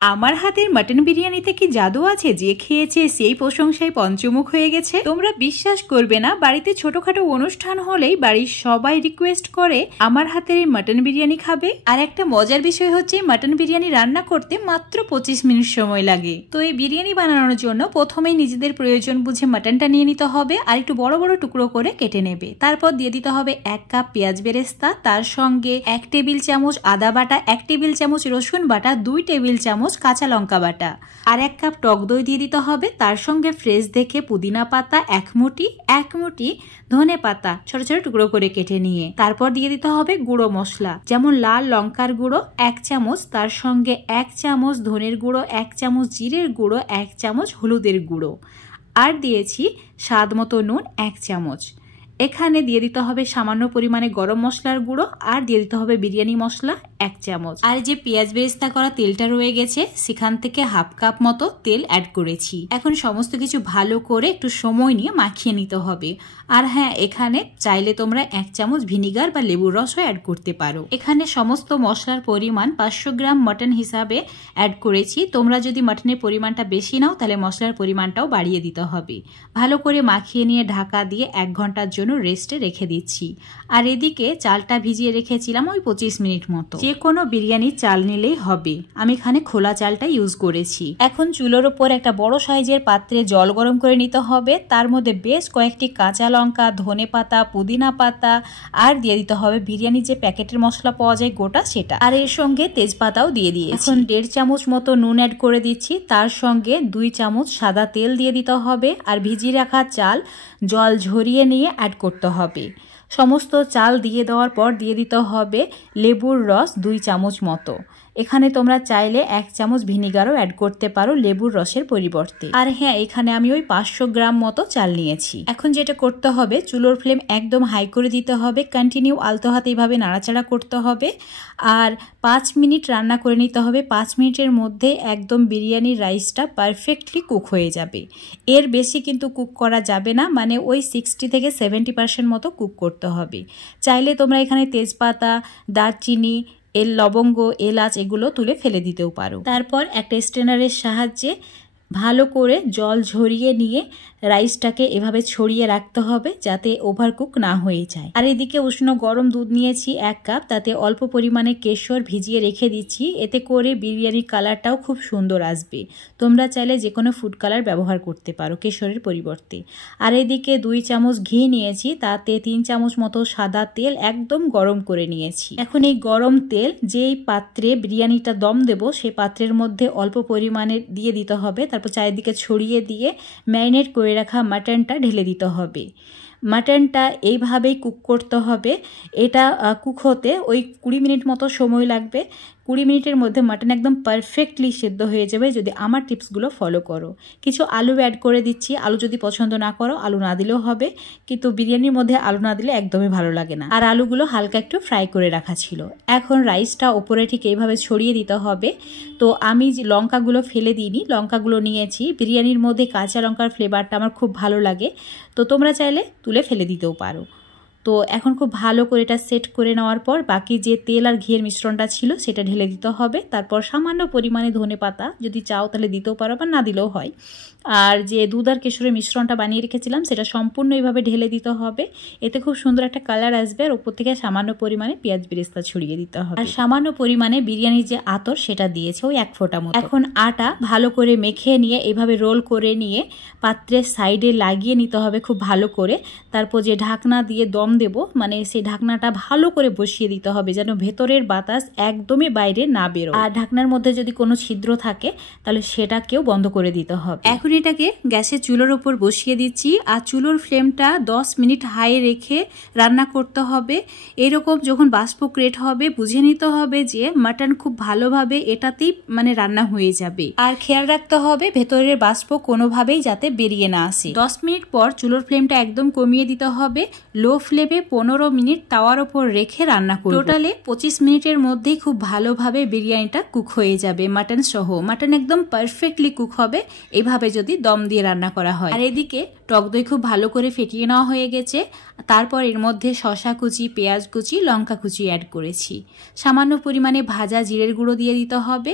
আমার হাতের মাটন বিরিয়ানিতে কি জাদু আছে? যে খেয়েছে সেই প্রশংসায় পঞ্চমুখ হয়ে গেছে। তোমরা বিশ্বাস করবে না, বাড়িতে ছোটখাটো অনুষ্ঠান হলেই বাড়ির সবাই রিকোয়েস্ট করে আমার হাতের এই মাটন বিরিয়ানি খাবে। আর একটা মজার বিষয় হচ্ছে, মাটন বিরিয়ানি রান্না করতে মাত্র 25 মিনিট সময় লাগে। তো এই বিরিয়ানি বানানোর জন্য প্রথমেই নিজেদের প্রয়োজন বুঝে মাটনটা নিয়ে নিতে হবে আর একটু বড় বড় টুকরো করে কেটে নেবে। তারপর দিয়ে দিতে হবে 1 কাপ পেঁয়াজ বেরেস্তা, তার সঙ্গে 1 টেবিল চামচ আদা বাটা, 1 টেবিল চামচ রসুন বাটা, 2 টেবিল চামচ কাঁচা লঙ্কা বাটা আর 1 কাপ টক দই দিয়ে দিতে হবে। তার সঙ্গে ফ্রেশ দেখে পুদিনা পাতা 1 মুঠি, ধনে পাতা ছোট ছোট টুকরো করে কেটে নিয়ে তারপর দিয়ে দিতে হবে গুঁড়ো মশলা, যেমন লাল লঙ্কার গুঁড়ো 1 চামচ, তার সঙ্গে 1 চামচ ধনের গুঁড়ো, 1 চামচ জিরের গুঁড়ো, 1 চামচ হলুদের গুঁড়ো আর দিয়েছি স্বাদ মতো নুন 1 চামচ। এখানে দিয়ে দিতে হবে সামান্য পরিমাণে গরম মশলার গুঁড়ো আর দিয়ে দিতে হবে বিরিয়ানি মশলা 1 চামচ। আর যে পেঁয়াজ বেরেস্তা করা তেলটা রয়ে গেছে সেখান থেকে 1/2 কাপ মতো তেল অ্যাড করেছি। এখন সমস্ত কিছু ভালো করে একটু সময় নিয়ে মাখিয়ে নিতে হবে। আর হ্যাঁ, এখানে চাইলে তোমরা 1 চামচ ভিনিগার বা লেবুর রসও অ্যাড করতে পারো। এখানে সমস্ত মশলার পরিমাণ 500 গ্রাম মটন হিসাবে অ্যাড করেছি। তোমরা যদি মটনের পরিমাণটা বেশি নাও তাহলে মশলার পরিমাণটাও বাড়িয়ে দিতে হবে। ভালো করে মাখিয়ে নিয়ে ঢাকা দিয়ে 1 ঘন্টার জন্য রেস্টে রেখে দিচ্ছি। আর এদিকে চালটা ভিজিয়ে রেখেছিলাম ওই 25 মিনিট মতো। যে কোনো বিরিয়ানির চাল নিলেই হবে, আমি এখানে খোলা চালটা ইউজ করেছি। এখন চুলোর ওপর একটা বড় সাইজের পাত্রে জল গরম করে নিতে হবে। তার মধ্যে বেশ কয়েকটি কাঁচা লঙ্কা, ধনে পাতা, পুদিনা পাতা আর দিয়ে দিতে হবে বিরিয়ানি যে প্যাকেটের মশলা পাওয়া যায় গোটা সেটা। আর এর সঙ্গে তেজপাতাও দিয়ে দিয়েছি। এখন 1.5 চামচ মতো নুন অ্যাড করে দিচ্ছি। তার সঙ্গে 2 চামচ সাদা তেল দিয়ে দিতে হবে আর ভিজিয়ে রাখা চাল জল ঝরিয়ে নিয়ে অ্যাড করতে হবে। সমস্ত চাল দিয়ে দেওয়ার পর দিয়ে দিতে হবে লেবুর রস 2 চামচ মতো। এখানে তোমরা চাইলে 1 চামচ ভিনিগারও অ্যাড করতে পারো লেবুর রসের পরিবর্তে। আর হ্যাঁ, এখানে আমি ওই 500 গ্রাম মতো চাল নিয়েছি। এখন যেটা করতে হবে, চুলোর ফ্লেম একদম হাই করে দিতে হবে, কন্টিনিউ আলতো হাতে এইভাবে নাড়াচাড়া করতে হবে আর 5 মিনিট রান্না করে নিতে হবে। 5 মিনিটের মধ্যে একদম বিরিয়ানির রাইসটা পারফেক্টলি কুক হয়ে যাবে। এর বেশি কিন্তু কুক করা যাবে না, মানে ওই 60 থেকে 70% মতো কুক করতে হবে। চাইলে তোমরা এখানে তেজপাতা, দারচিনি, লবঙ্গ, এলাচ এগুলো তুলে ফেলে দিতেও পারো। তারপর একটা স্ট্রেনারের সাহায্যে ভালো করে জল ঝরিয়ে নিয়ে রাইসটাকে এভাবে ছড়িয়ে রাখতে হবে যাতে ওভারকুক না হয়ে যায়। আর এদিকে উষ্ণ গরম দুধ নিয়েছি 1 কাপ, তাতে অল্প পরিমাণে কেশর ভিজিয়ে রেখে দিচ্ছি। এতে করে বিরিয়ানির কালারটাও খুব সুন্দর আসবে। তোমরা চাইলে যে কোনো ফুড কালার ব্যবহার করতে পারো কেশরের পরিবর্তে। আর এদিকে 2 চামচ ঘি নিয়েছি, তাতে 3 চামচ মতো সাদা তেল একদম গরম করে নিয়েছি। এখন এই গরম তেল যেই পাত্রে বিরিয়ানিটা দম দেব সেই পাত্রের মধ্যে অল্প পরিমাণে দিয়ে দিতে হবে। তারপর চারিদিকে ছড়িয়ে দিয়ে ম্যারিনেট করে রাখা মাটনটা ঢেলে দিতে হবে। মাটনটা এইভাবেই কুক করতে হবে। এটা কুক হতে ওই 20 মিনিট মতো সময় লাগবে। 20 মিনিটের মধ্যে মাটন একদম পারফেক্টলি সেদ্ধ হয়ে যাবে যদি আমার টিপসগুলো ফলো করো। কিছু আলু অ্যাড করে দিচ্ছি। আলু যদি পছন্দ না করো আলু না দিলেও হবে, কিন্তু বিরিয়ানির মধ্যে আলু না দিলে একদমই ভালো লাগে না। আর আলুগুলো হালকা একটু ফ্রাই করে রাখা ছিল। এখন রাইসটা ওপরে ঠিক এইভাবে ছড়িয়ে দিতে হবে। তো আমি যে লঙ্কাগুলো ফেলে দিইনি, লঙ্কাগুলো নিয়েছি। বিরিয়ানির মধ্যে কাঁচা লঙ্কার ফ্লেভারটা আমার খুব ভালো লাগে, তো তোমরা চাইলে তুলে ফেলে দিতেও পারো। তো এখন খুব ভালো করে এটা সেট করে নেওয়ার পর বাকি যে তেল আর ঘিয়ের মিশ্রণটা ছিল সেটা ঢেলে দিতে হবে। তারপর সামান্য পরিমাণে ধনে পাতা যদি চাও তাহলে দিতেও পারো বা না দিলেও হয়। আর যে দুধ আর কেশরের মিশ্রণটা বানিয়ে রেখেছিলাম সেটা সম্পূর্ণ এইভাবে ঢেলে দিতে হবে। এতে খুব সুন্দর একটা কালার আসবে। আর উপর থেকে সামান্য পরিমাণে পেঁয়াজ বেরেস্তা ছড়িয়ে দিতে হবে। আর সামান্য পরিমাণে বিরিয়ানির যে আতর সেটা দিয়েছে ওই 1 ফোঁটা মতো। এখন আটা ভালো করে মেখে নিয়ে এইভাবে রোল করে নিয়ে পাত্রের সাইডে লাগিয়ে নিতে হবে খুব ভালো করে। তারপর যে ঢাকনা দিয়ে দম দেব, মানে সেই ঢাকনাটা ভালো করে বসিয়ে দিতে হবে যেন ভেতরের বাতাস একদমই বাইরে না বেরোয়। আর ঢাকনার মধ্যে যদি কোনো ছিদ্র থাকে তাহলে সেটাকেও বন্ধ করে দিতে হবে। এখন এটাকে গ্যাসের চুলোর উপর বসিয়ে দিচ্ছি আর চুলোর ফ্লেমটা 10 মিনিট হাই রেখে রান্না করতে হবে। এরকম যখন বাষ্প ক্রিয়েট হবে বুঝে নিতে হবে যে মাটন খুব ভালোভাবে এটাতেই মানে রান্না হয়ে যাবে। আর খেয়াল রাখতে হবে ভেতরের বাষ্প কোনোভাবেই যাতে বেরিয়ে না আসে। 10 মিনিট পর চুলোর ফ্লেমটা একদম কমিয়ে দিতে হবে। লো ফ্লেমে 15 মিনিট তাওয়ার ওপর রেখে রান্না করব। টোটালে 25 মিনিটের মধ্যেই খুব ভালোভাবে বিরিয়ানিটা কুক হয়ে যাবে মাটন সহ। মাটন একদম পারফেক্টলি কুক হবে এভাবে যদি দম দিয়ে রান্না করা হয়। আর এদিকে টক দই খুব ভালো করে ফেটিয়ে নেওয়া হয়ে গেছে। তারপর এর মধ্যে শসা কুচি, পেঁয়াজ কুচি, লঙ্কা কুচি অ্যাড করেছি। সামান্য পরিমাণে ভাজা জিরের গুঁড়ো দিয়ে দিতে হবে।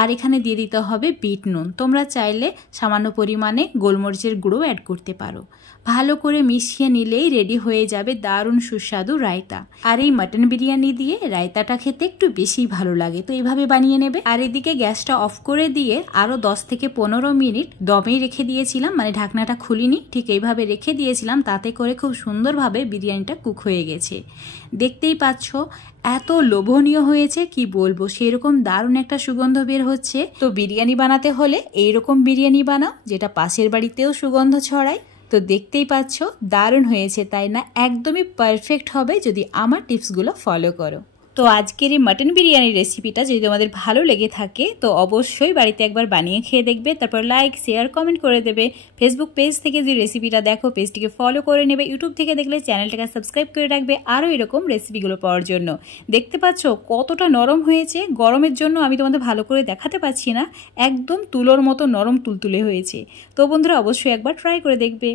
আর এখানে দিয়ে দিতে হবে বিট নুন। তোমরা চাইলে সামান্য পরিমাণে গোলমরিচের গুঁড়ো অ্যাড করতে পারো। ভালো করে মিশিয়ে নিলেই রেডি হয়ে যাবে দারুণ সুস্বাদু রায়তা। আর এই মাটন বিরিয়ানি দিয়ে রায়তাটা খেতে একটু বেশি ভালো লাগে, তো এইভাবে বানিয়ে নেবে। আর এদিকে গ্যাসটা অফ করে দিয়ে আরও 10 থেকে 15 মিনিট দমেই রেখে দিয়েছিলাম, মানে ঢাকনাটা খুলিনি, ঠিক এইভাবে রেখে দিয়েছিলাম। তাতে করে খুব সুন্দরভাবে বিরিয়ানিটা কুক হয়ে গেছে। দেখতেই পাচ্ছ এত লোভনীয় হয়েছে কি বলবো, সেরকম দারুণ একটা সুগন্ধ বের হচ্ছে। তো বিরিয়ানি বানাতে হলে এইরকম বিরিয়ানি বানাও যেটা পাশের বাড়িতেও সুগন্ধ ছড়ায়। তো দেখতেই পাচ্ছ দারুণ হয়েছে, তাই না? একদমই পারফেক্ট হবে যদি আমার টিপসগুলো ফলো করো। তো আজকের এই মাটন বিরিয়ানির রেসিপিটা যদি তোমাদের ভালো লেগে থাকে তো অবশ্যই বাড়িতে একবার বানিয়ে খেয়ে দেখবে। তারপর লাইক, শেয়ার, কমেন্ট করে দেবে। ফেসবুক পেজ থেকে যে রেসিপিটা দেখো পেজটিকে ফলো করে নেবে। ইউটিউব থেকে দেখলে চ্যানেলটাকে সাবস্ক্রাইব করে রাখবে আরও এরকম রেসিপিগুলো পাওয়ার জন্য। দেখতে পাচ্ছ কতটা নরম হয়েছে। গরমের জন্য আমি তোমাদের ভালো করে দেখাতে পাচ্ছি না, একদম তুলোর মতো নরম তুলতুলে হয়েছে। তো বন্ধুরা অবশ্যই একবার ট্রাই করে দেখবে।